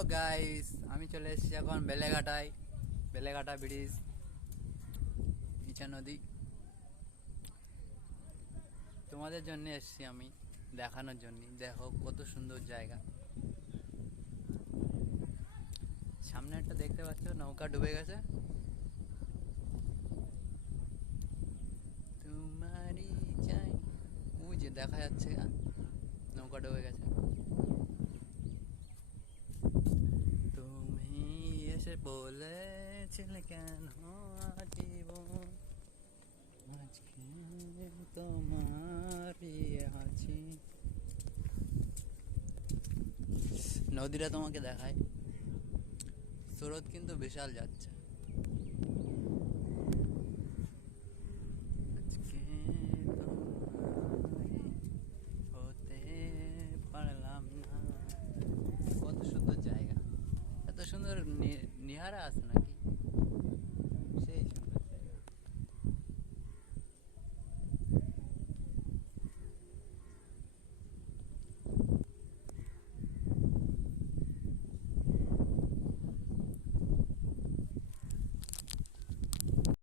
Hello guys, আমি চলে এসেছি এখন বেলেঘাটায়। বেলেঘাটা ব্রিজ, ইছা নদী। তোমাদের জন্য এসেছি আমি দেখানোর জন্য। দেখো কত সুন্দর জায়গা। সামনে একটা দেখতে পাচ্ছ নৌকা ডুবে গেছে। তোমারই চাই, ওই যে দেখা যাচ্ছে নৌকা ডুবে গেছে। তুমি এসে বলেছিলে কেন জীবন আজকে তোমারই আছি। নদীটা তোমাকে দেখায়, স্রোত কিন্তু বিশাল যাচ্ছে। আজকে তোমারই হতে পারলাম না। কত সুন্দর জায়গা, এত সুন্দর নিহারা আছে না।